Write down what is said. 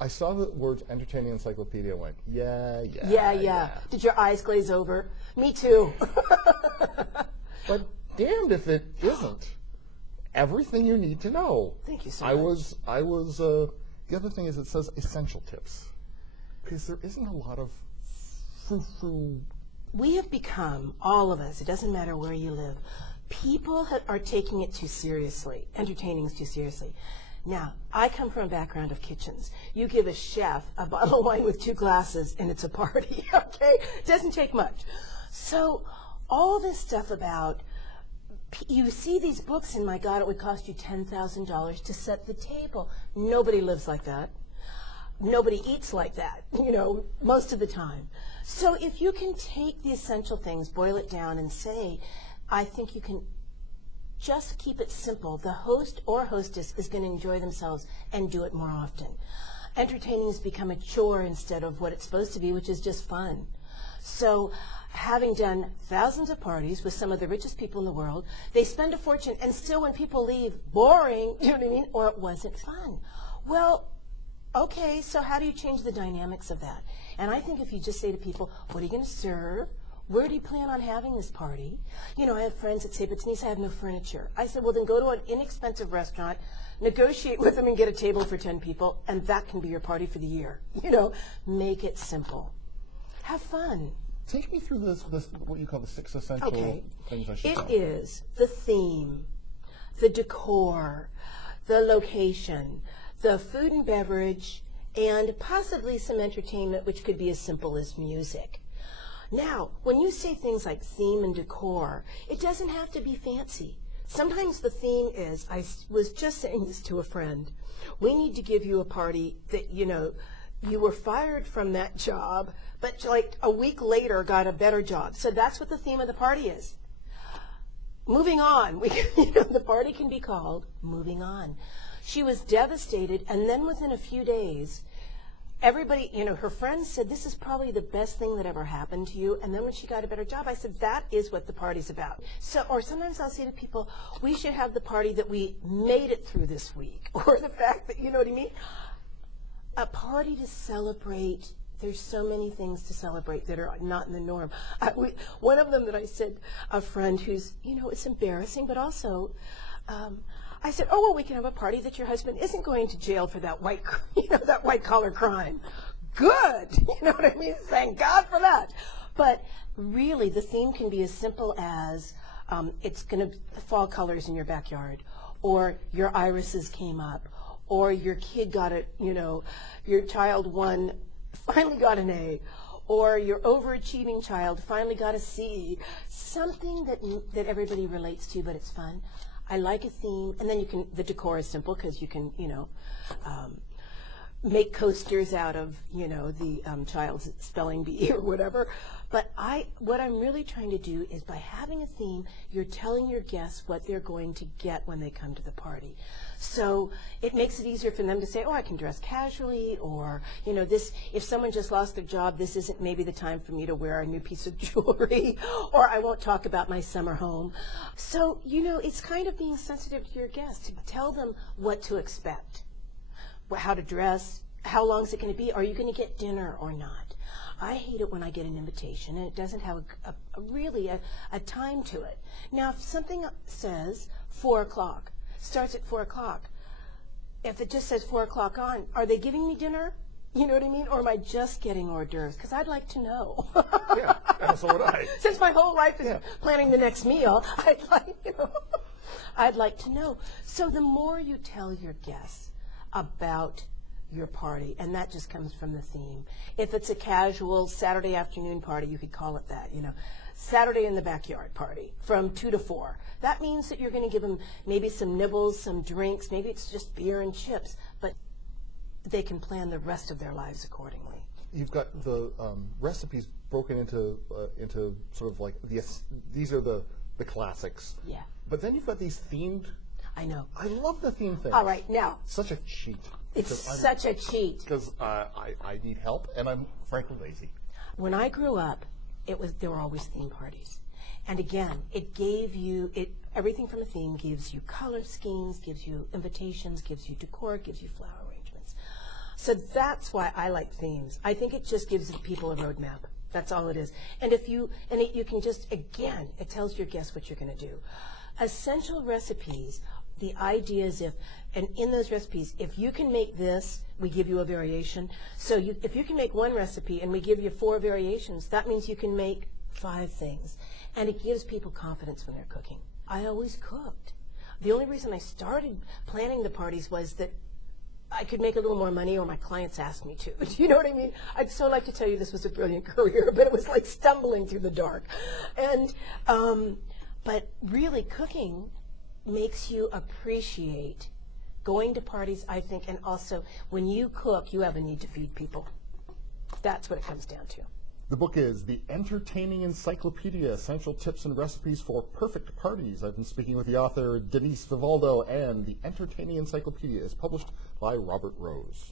I saw the words Entertaining Encyclopedia and went, Yeah. Did your eyes glaze over? Me too. But damned if it isn't everything you need to know. Thank you so much. The other thing is it says essential tips. Because there isn't a lot of frou-frou. We have become, all of us, it doesn't matter where you live, people are taking it too seriously. Entertaining is too seriously. Now, I come from a background of kitchens. You give a chef a bottle of wine with 2 glasses and it's a party, okay? It doesn't take much. So all this stuff about, you see these books and my God, it would cost you $10,000 to set the table. Nobody lives like that. Nobody eats like that, most of the time. So if you can take the essential things, boil it down and say, I think you can just keep it simple. The host or hostess is going to enjoy themselves and do it more often. Entertaining has become a chore instead of what it's supposed to be, which is just fun. So having done thousands of parties with some of the richest people in the world, they spend a fortune and still when people leave, boring, you know what I mean? Or it wasn't fun. Well, okay, so how do you change the dynamics of that? And I think if you just say to people, what are you going to serve? Where do you plan on having this party? I have friends that say, but Denise, I have no furniture. I said, well, then go to an inexpensive restaurant, negotiate with them and get a table for 10 people, and that can be your party for the year. Make it simple. Have fun. Take me through this what you call the 6 essential things I should know. It is the theme, the decor, the location, the food and beverage, and possibly some entertainment, which could be as simple as music. Now, when you say things like theme and decor, it doesn't have to be fancy. Sometimes the theme is, I was just saying this to a friend, we need to give you a party that, you were fired from that job, but like a week later got a better job. So that's what the theme of the party is. Moving on. The party can be called Moving On. She was devastated, and then within a few days, everybody, her friends said, this is probably the best thing that ever happened to you. And then when she got a better job, I said, that is what the party's about. So, or sometimes I'll say to people, we should have the party that we made it through this week. Or the fact that, you know what I mean? A party to celebrate. There's so many things to celebrate that are not in the norm. One of them that I said, a friend who's, it's embarrassing, but also, I said, oh, well, we can have a party that your husband isn't going to jail for that that white collar crime. Good. You know what I mean? Thank God for that. But really, the theme can be as simple as it's going to fall colors in your backyard, or your irises came up, or your kid got your child finally got an A, or your overachieving child finally got a C. Something that everybody relates to, but it's fun. I like a theme, and then the decor is simple because you can, make coasters out of, the child's spelling bee or whatever. But what I'm really trying to do is by having a theme, you're telling your guests what they're going to get when they come to the party. So it makes it easier for them to say, oh, I can dress casually, or, if someone just lost their job, this isn't maybe the time for me to wear a new piece of jewelry, or I won't talk about my summer home. So, it's kind of being sensitive to your guests, to tell them what to expect, how to dress, how long is it going to be, are you going to get dinner or not? I hate it when I get an invitation and it doesn't have a time to it. Now, if something says 4 o'clock, starts at 4 o'clock, if it just says 4 o'clock on, are they giving me dinner? You know what I mean? Or am I just getting hors d'oeuvres? Because I'd like to know. Yeah, and so would I. Since my whole life is planning the next meal, I'd like to know. So the more you tell your guests about your party, and that just comes from the theme. If it's a casual Saturday afternoon party, you could call it that, Saturday in the backyard party from 2 to 4. That means that you're going to give them maybe some nibbles, some drinks, maybe it's just beer and chips, but they can plan the rest of their lives accordingly. You've got the recipes broken into sort of like these are the classics. Yeah. But then you've got these themed. I know. I love the theme things. All right, now. Such a cheat. It's such a cheat. Because I need help, and I'm frankly lazy. When I grew up, there were always theme parties. And again, it gave you, everything from a theme gives you color schemes, gives you invitations, gives you decor, gives you flower arrangements. So that's why I like themes. I think it just gives people a roadmap. That's all it is. And you can just, again, it tells your guests what you're going to do. Essential recipes, the idea is and in those recipes, if you can make this, we give you a variation. So if you can make one recipe and we give you 4 variations, that means you can make 5 things. And it gives people confidence when they're cooking. I always cooked. The only reason I started planning the parties was that I could make a little more money or my clients asked me to. Do you know what I mean? I'd so like to tell you this was a brilliant career, but it was like stumbling through the dark. And but really cooking makes you appreciate going to parties, I think, and also when you cook, you have a need to feed people. That's what it comes down to. The book is The Entertaining Encyclopedia, Essential Tips and Recipes for Perfect Parties. I've been speaking with the author, Denise Vivaldo, and The Entertaining Encyclopedia is published by Robert Rose.